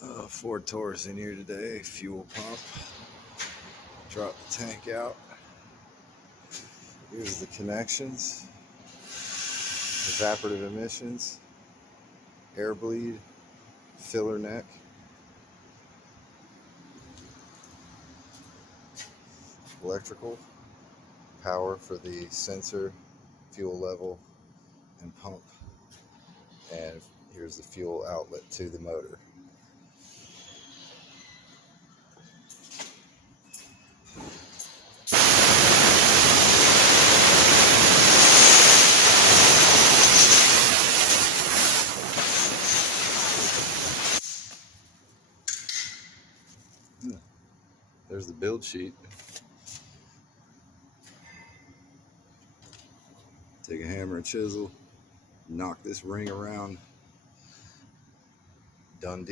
Ford Taurus in here today. Fuel pump. Drop the tank out. Here's the connections. Evaporative emissions. Air bleed. Filler neck. Electrical. Power for the sensor, fuel level, and pump. And here's the fuel outlet to the motor. There's the build sheet. Take a hammer and chisel, knock this ring around. Done deal.